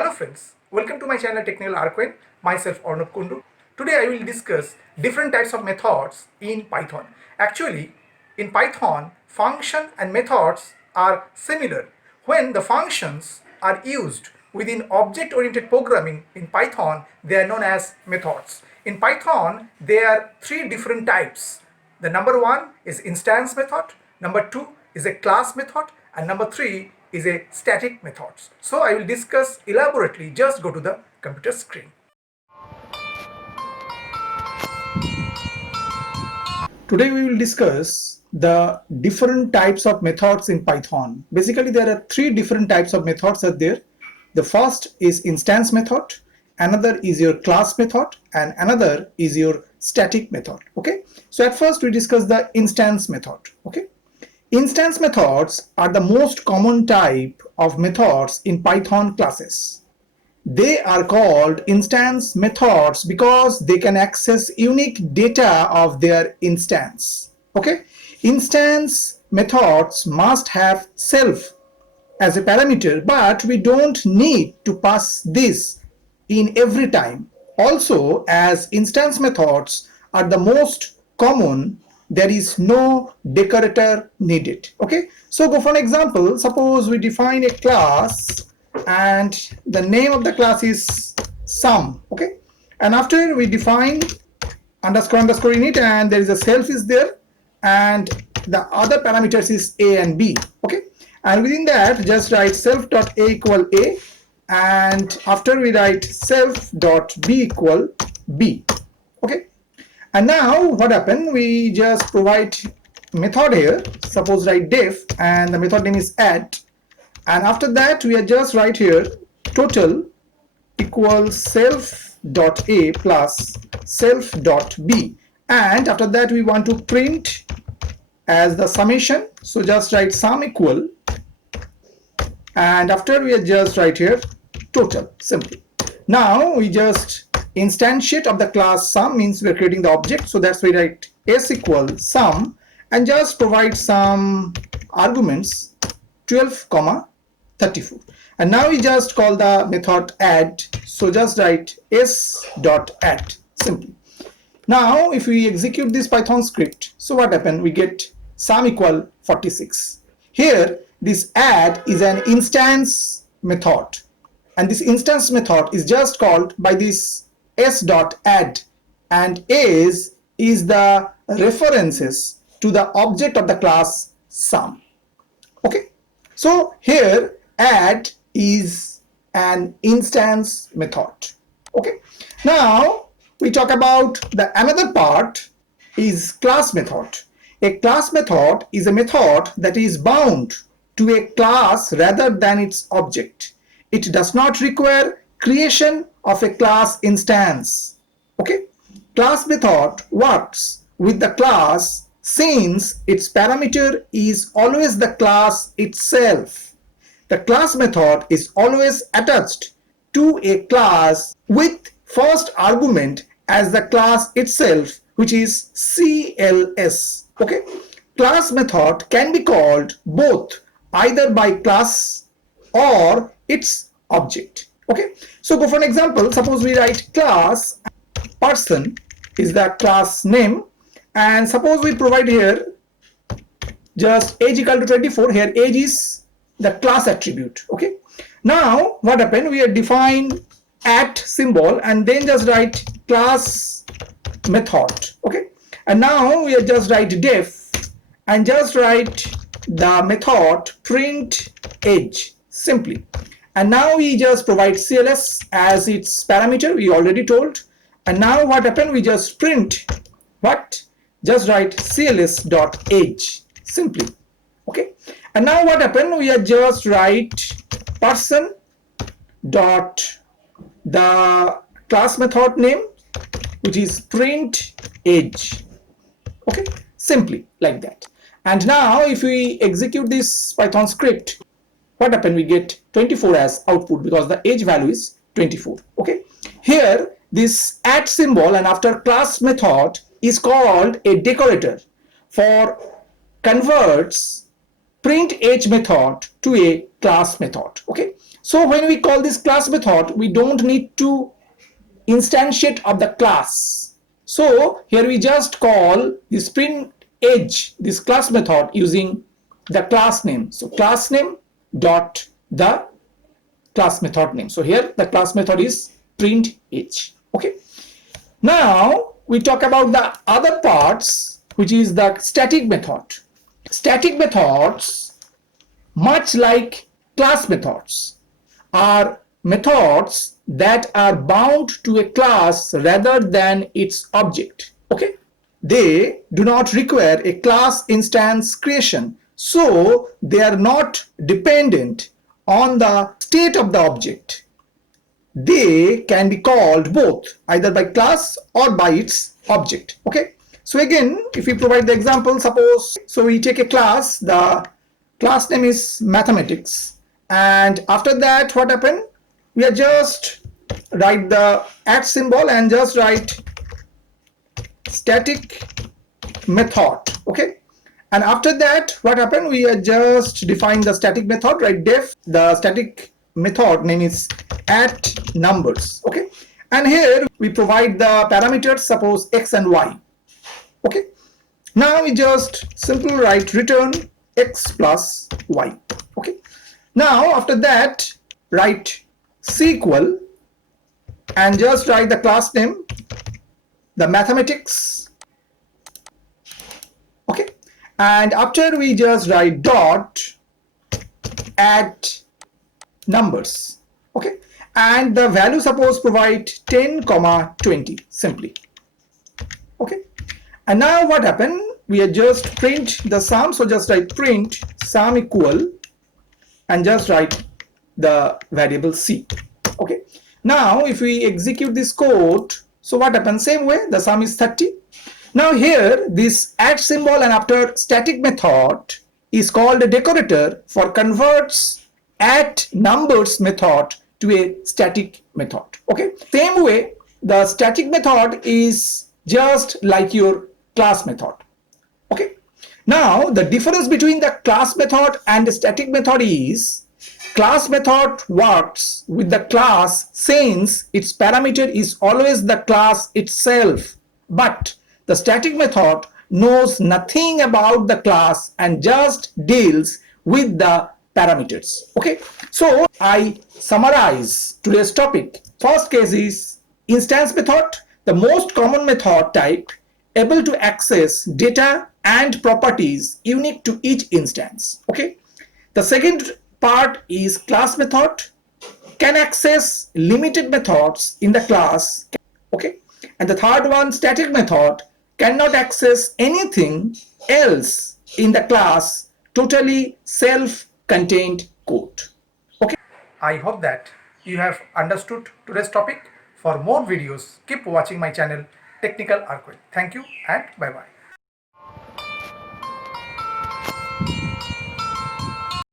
Hello friends, welcome to my channel Technical Arcane. Myself Arnab Kundu. Today I will discuss different types of methods in Python. Actually, in Python, function and methods are similar. When the functions are used within object-oriented programming in Python, they are known as methods. In Python, there are three different types. The number one is instance method, number two is a class method, and number three is a static methods. So I will discuss elaborately. Just go to the computer screen. Today we will discuss the different types of methods in Python. Basically there are three different types of methods are there. The first is instance method, another is your class method, and another is your static method. Okay, so at first we discuss the instance method. Okay, instance methods are the most common type of methods in Python classes. They are called instance methods because they can access unique data of their instance. Okay, instance methods must have self as a parameter, but we don't need to pass this in every time. Also, as instance methods are the most common, there is no decorator needed. Okay, so go for an example. Suppose we define a class and the name of the class is sum. Okay, and after we define underscore in it, and there is a self is there, and the other parameters is a and b. Okay, and within that just write self dot a equal a, and after we write self dot b equal b. Okay, and now what happened, we just provide method here. Suppose write def and the method name is add, and after that we are just write here total equals self dot a plus self dot b, and after that we want to print as the summation, so just write sum equal, and after we are just write here total simply. Now we just instantiate of the class sum, means we are creating the object, so that's why we write s equals sum and just provide some arguments 12 comma 34, and now we just call the method add, so just write s dot add simply. Now if we execute this Python script, so what happened, we get sum equal 46. Here this add is an instance method, and this instance method is just called by this s dot add, and is the references to the object of the class sum. Okay, so here add is an instance method. Okay, now we talk about the another part is class method. A class method is a method that is bound to a class rather than its object. It does not require creation of a class instance. Okay, class method works with the class since its parameter is always the class itself. The class method is always attached to a class with first argument as the class itself, which is CLS. Okay, class method can be called both either by class or its object. Okay, so go for an example. Suppose we write class, person is the class name, and suppose we provide here just age equal to 24. Here age is the class attribute. Okay, now what happened, we have defined at symbol and then just write class method. Okay, and now we are just write def and just write the method print age simply, and now we just provide CLS as its parameter, we already told. And now what happened, we just print what, just write CLS dot age simply. Okay, and now what happened, we are just write person dot the class method name, which is print age. Okay, simply like that. And now if we execute this Python script, what happened, we get 24 as output because the age value is 24. Okay, here this at symbol and after class method is called a decorator for converts print age method to a class method. Okay, So when we call this class method, we don't need to instantiate of the class. So here we just call this print edge, this class method, using the class name. So class name dot the class method name. So here the class method is print edge. Okay. Now we talk about the other parts, which is the static method. Static methods, much like class methods, are methods that are bound to a class rather than its object. Okay, they do not require a class instance creation, so they are not dependent on the state of the object. They can be called both either by class or by its object. Okay, so again, if we provide the example, suppose so we take a class, the class name is mathematics, and after that what happened, we are just write the at symbol and just write static method. Okay, and after that what happened, we are just define the static method, right? Def the static method name is at numbers. Okay, and here we provide the parameters, suppose x and y. Okay, now we just simply write return x plus y. Okay, now after that write SQL and just write the class name, the mathematics. Okay, and after we just write dot at numbers. Okay, and the value suppose provide 10 comma 20 simply. Okay, and now what happened, we are just print the sum, so just write print sum equal and just write the variable c. Okay, now if we execute this code, so what happens, same way the sum is 30. Now here this at symbol and after static method is called a decorator for converts at numbers method to a static method. Okay, same way the static method is just like your class method. Okay, now the difference between the class method and the static method is class method works with the class since its parameter is always the class itself, but the static method knows nothing about the class and just deals with the parameters. Okay, so I summarize today's topic. First case is instance method, the most common method type able to access data and properties unique to each instance. Okay, the second part is class method, can access limited methods in the class. Okay, and the third one, static method, cannot access anything else in the class, totally self-contained code. Okay, I hope that you have understood today's topic. For more videos, keep watching my channel Technical Archivist. Thank you and bye bye.